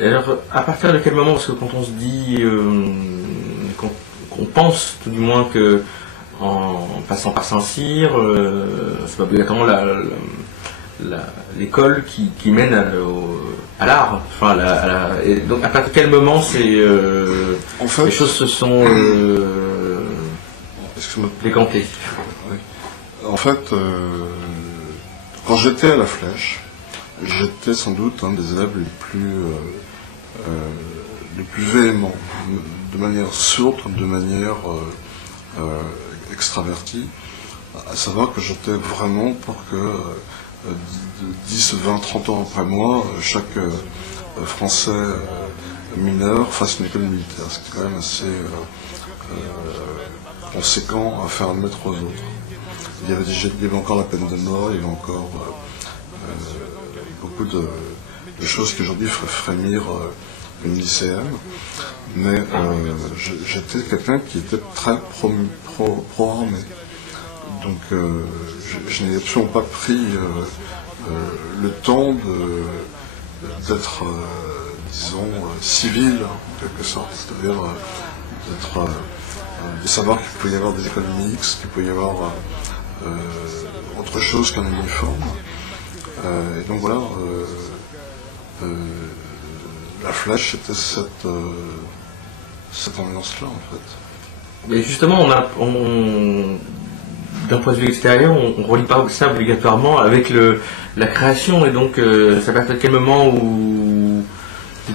Et alors, à partir de quel moment, parce que quand on se dit, qu'on pense tout du moins que en passant par Saint-Cyr, c'est pas obligatoirement l'école qui mène à l'art. Enfin, et donc, à partir de quel moment en fait, les choses se sont décantées? Oui. En fait, quand j'étais à la Flèche, j'étais sans doute un des élèves les plus véhéments, de manière sourde, de manière extravertie, à savoir que j'étais vraiment pour que 10, 20, 30 ans après moi, chaque Français mineur fasse une école militaire, ce qui est quand même assez conséquent à faire admettre aux autres. Il y avait encore la peine de mort, il y avait encore beaucoup de choses qui aujourd'hui feraient frémir une lycéenne, mais j'étais quelqu'un qui était très pro-armé. Donc je n'ai absolument pas pris le temps d'être, disons, civil, en quelque sorte, c'est-à-dire de savoir qu'il pouvait y avoir des écoles mixtes, qu'il pouvait y avoir autre chose qu'un uniforme. Et donc voilà, la Flèche c'était cette ambiance-là en fait. Mais justement, d'un point de vue extérieur, on ne relie pas ça obligatoirement avec la création, et donc ça part à quel moment où tu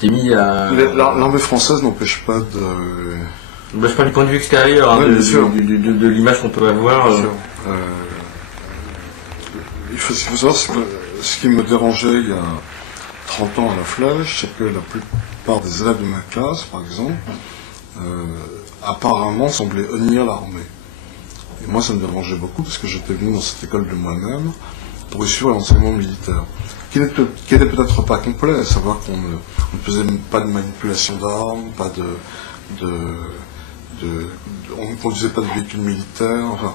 t'es mis à... L'armée française n'empêche pas de... Je parle du point de vue extérieur, hein, de l'image qu'on peut avoir. Il faut savoir ce qui me dérangeait il y a 30 ans à la Flèche, c'est que la plupart des élèves de ma classe, par exemple, apparemment semblaient honnir l'armée. Et moi, ça me dérangeait beaucoup parce que j'étais venu dans cette école de moi-même pour y suivre l'enseignement militaire, qui n'était peut-être pas complet, à savoir qu'on ne faisait pas de manipulation d'armes, on ne conduisait pas de véhicules militaires, enfin,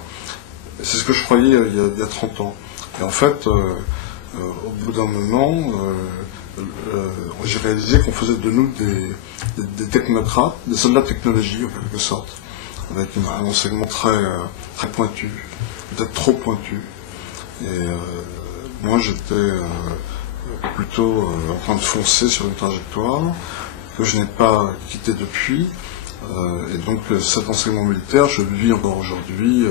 c'est ce que je croyais il y a 30 ans. Et en fait, au bout d'un moment, j'ai réalisé qu'on faisait de nous des technocrates, des soldats de technologie en quelque sorte, avec un enseignement très pointu, peut-être trop pointu. Et moi j'étais plutôt en train de foncer sur une trajectoire que je n'ai pas quittée depuis. Et donc cet enseignement militaire, je le vis encore aujourd'hui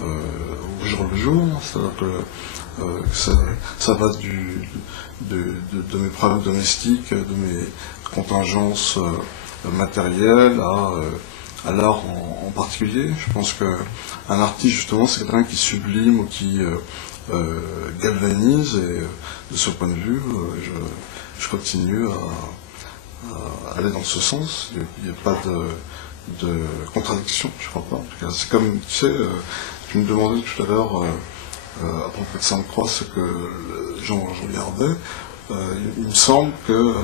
au jour le jour. C'est-à-dire que ça va de mes problèmes domestiques, de mes contingences matérielles à l'art en particulier. Je pense qu'un artiste, justement, c'est quelqu'un qui sublime ou qui galvanise, et de ce point de vue, je continue à aller dans ce sens. Il n'y a pas de contradiction, je crois pas. En tout cas, c'est comme, tu sais, tu me demandais tout à l'heure à propos de Sainte-Croix ce que j'en regardais. Il me semble que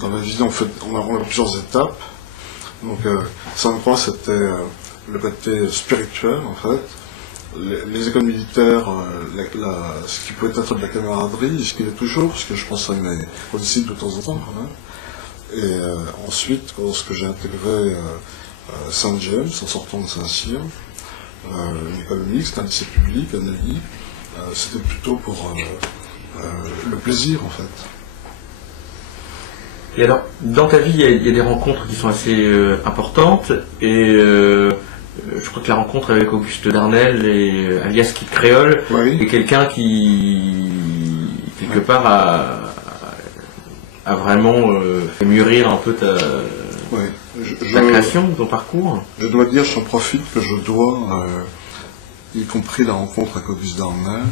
dans la vie, en fait, on a plusieurs étapes. Donc, Sainte-Croix, c'était le côté spirituel, en fait. Les écoles militaires, ce qui pouvait être de la camaraderie, ce qu'il est toujours, parce que je pense à mes disciples de temps en temps, quand même. Et ensuite, lorsque j'ai intégré Saint-James, en sortant de Saint-Cyr, une école mixte, un lycée public, un ELI, c'était plutôt pour le plaisir, en fait. Et alors, dans ta vie, il y a des rencontres qui sont assez importantes, et je crois que la rencontre avec Auguste Darnel, alias Kid Créole, oui, est quelqu'un qui, quelque part, a vraiment fait mûrir un peu ta création, ton parcours. Je dois dire, j'en profite, que je dois, y compris la rencontre avec Auguste Darnel,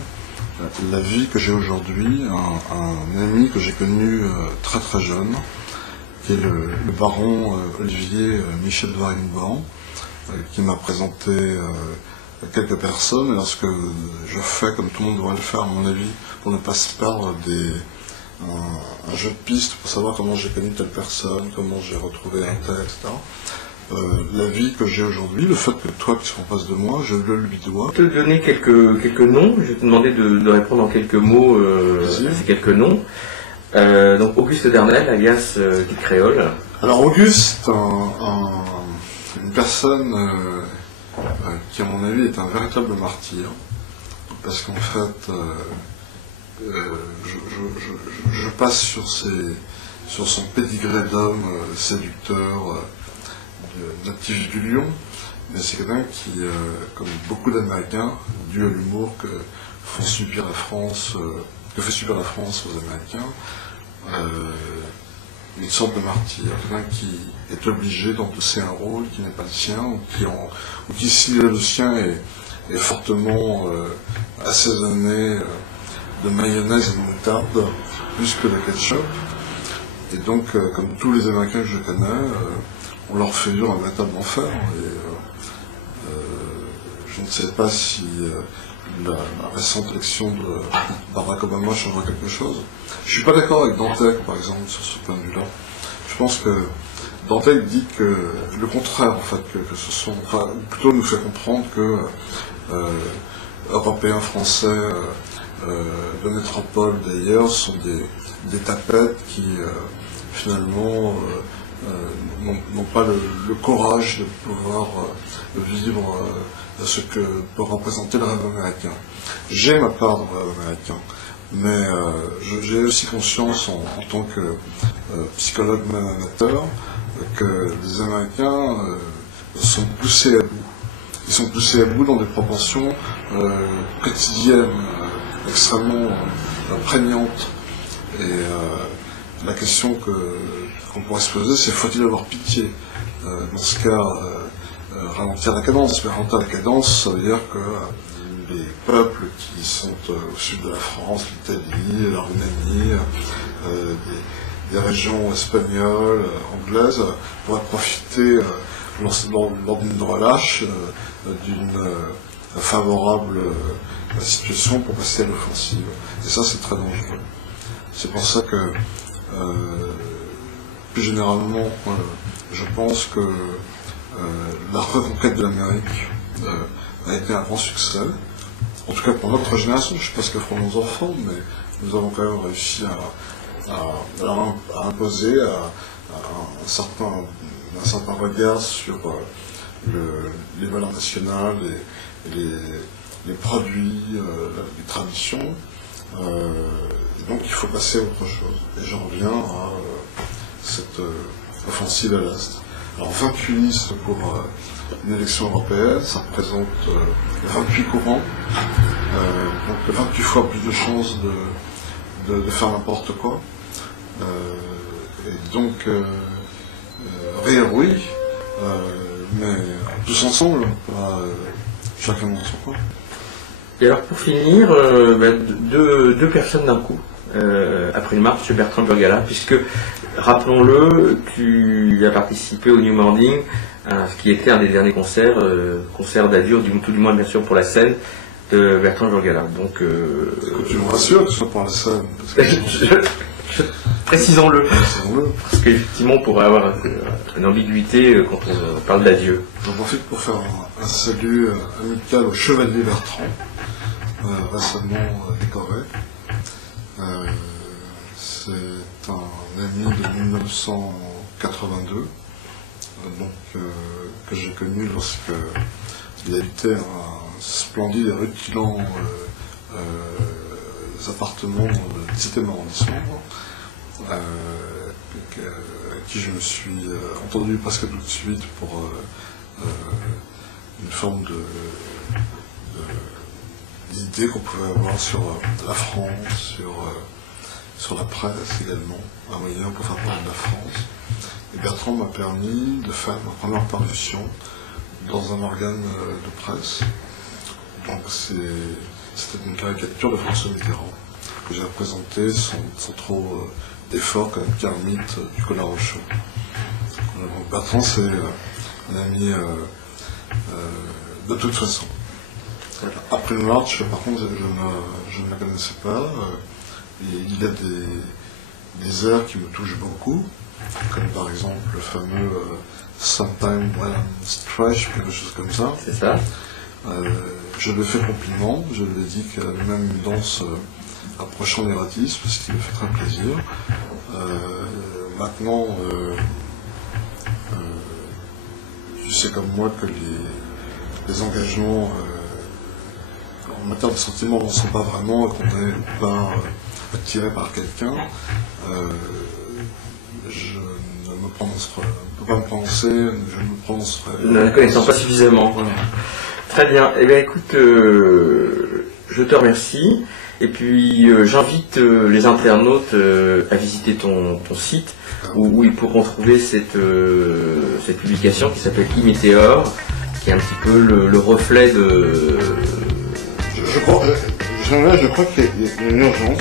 la vie que j'ai aujourd'hui, un ami que j'ai connu très très jeune, qui est le baron Olivier Michel de Varennes-Ban, qui m'a présenté quelques personnes. Et lorsque je fais, comme tout le monde devrait le faire à mon avis, pour ne pas se perdre un jeu de piste pour savoir comment j'ai connu telle personne, comment j'ai retrouvé un tel, etc. La vie que j'ai aujourd'hui, le fait que toi qui sois en face de moi, je le lui dois. Je vais te donner quelques noms, je vais te demander de répondre en quelques mots à ces quelques noms. Donc Auguste Dernel, alias Guy Créole. Alors Auguste, une personne qui à mon avis est un véritable martyr, parce qu'en fait je passe sur son pédigré d'homme séducteur, natif du Lyon, mais c'est quelqu'un qui, comme beaucoup d'Américains, dû à l'humour que fait subir la France aux Américains, une sorte de martyr, quelqu'un qui est obligé d'endosser un rôle qui n'est pas le sien, ou qui si le sien est fortement assaisonné de mayonnaise et de moutarde, plus que de ketchup. Et donc, comme tous les Américains que je connais, on leur fait vivre un véritable enfer. Et je ne sais pas si la récente élection de Barack Obama changera quelque chose. Je ne suis pas d'accord avec Dantec, par exemple, sur ce point de vue-là. Je pense que Dantec dit que le contraire, en fait, que ce sont, enfin, plutôt nous fait comprendre que Européens, Français, de métropole d'ailleurs, sont des tapettes qui finalement n'ont pas le courage de pouvoir vivre ce que peut représenter le rêve américain. J'ai ma part dans le rêve américain, mais j'ai aussi conscience en tant que psychologue même amateur que les Américains sont poussés à bout. Ils sont poussés à bout dans des proportions quotidiennes, extrêmement prégnantes. Et la question qu'on pourrait se poser, c'est faut-il avoir pitié dans ce cas, ralentir la cadence. Mais ralentir la cadence, ça veut dire que les peuples qui sont au sud de la France, l'Italie, l'Arménie, des régions espagnoles, anglaises, pourraient profiter lors d'une relâche d'une favorable situation pour passer à l'offensive. Et ça, c'est très dangereux. C'est pour ça que, plus généralement, je pense que la reconquête de l'Amérique a été un grand succès. En tout cas pour notre génération, je ne sais pas ce que feront nos enfants, mais nous avons quand même réussi à imposer un certain regard sur les valeurs nationales et les produits, les traditions. Et donc il faut passer à autre chose. Et j'en reviens à cette offensive à l'Est. Alors 28 listes pour une élection européenne, ça représente 28 courants, donc 28 fois plus de chances de faire n'importe quoi. Et donc, rire oui, mais tous ensemble, pas chacun dans son coin. Et alors pour finir, deux personnes d'un coup, après une marche, Bertrand Burgalat, puisque, rappelons-le, tu as participé au New Morning, ce qui était un des derniers concerts, concert d'adieu, tout du moins bien sûr pour la scène, de Bertrand Burgalat. Donc, Écoute, tu me rassures que ce soit pour la scène. Précisons-le. Parce qu'effectivement, on pourrait avoir une ambiguïté quand on parle d'adieu. J'en profite pour faire un salut amical au Chevalier Bertrand, récemment décoré. C'est un ami de 1982, que j'ai connu lorsque il habitait un splendide et rutilant appartements dans le 17e arrondissement, avec qui je me suis entendu presque tout de suite pour une forme d'idée qu'on pouvait avoir sur la France, sur la presse également, un moyen pour faire parler de la France. Et Bertrand m'a permis de faire ma première parution dans un organe de presse. Donc c'était une caricature de François Mitterrand que j'ai représenté sans trop d'efforts comme Kermit du Colin Rochaud. Donc Bertrand c'est un ami de toute façon. Après le march, par contre, je ne la connaissais pas. Et il y a des airs qui me touchent beaucoup, comme par exemple le fameux Sometime When I'm Stretched, quelque chose comme ça. C'est ça. Je lui ai fait compliment, je lui ai dit qu'elle avait même une danse prochain érotisme, ce qui me fait très plaisir. Maintenant, tu sais comme moi que les engagements en matière de sentiments n'en sont pas vraiment, et qu'on n'est pas attiré par quelqu'un. Je ne me prononcerai, peux pas me prononcer, je ne me prononcerai. Ne la connaissant pas suffisamment. Voilà. Très bien. Eh bien, écoute, je te remercie. Et puis, j'invite les internautes à visiter ton site, où ils pourront trouver cette publication qui s'appelle E-Météor, qui est un petit peu le reflet de... Je crois qu'il y a une urgence.